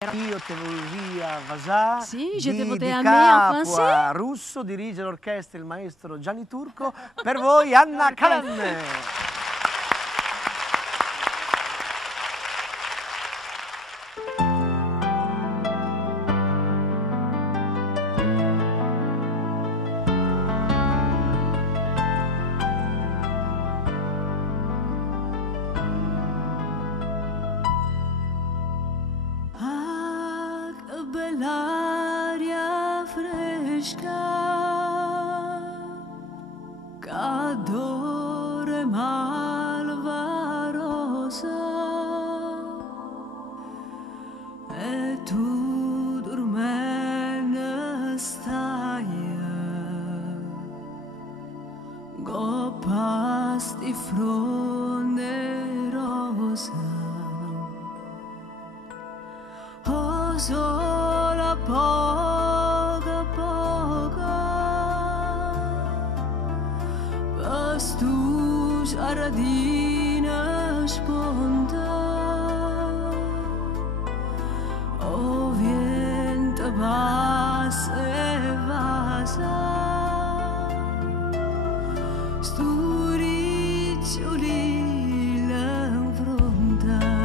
Io te via Vasà, Sì, je te di voté à Capua en français. Russo, dirige l'orchestra il maestro Gianni Turco, per voi Anna Calemme. Ah, che bell'aria fresca, che odore malvarosa, e tu dormendo stai, goppas di fronde rosa. Oh, solo poco, tu giardina sponda, oh, vento passa e vasa, stu riccioli l'infronta.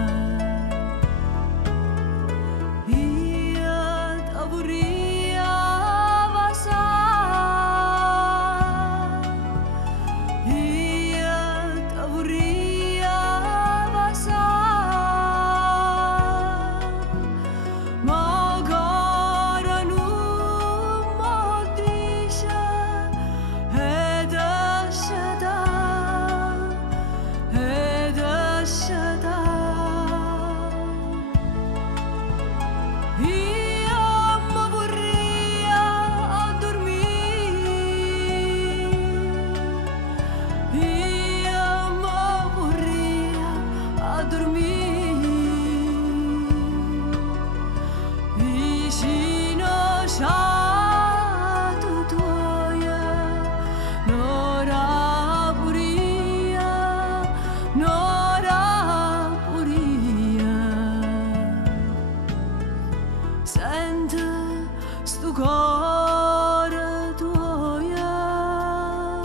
Sente stu cuore tuoia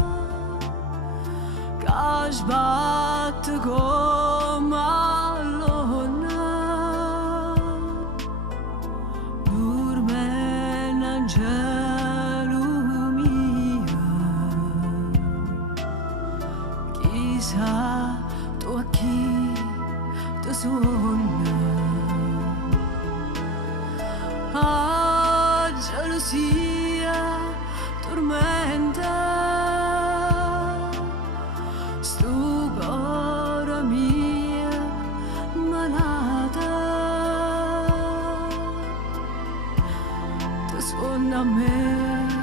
che sbatte come all'onna, dorme in angelo mio, chissà tu a chi ti suona. Ah, gelosia tormenta stu cuore mia malata, ti suona a me.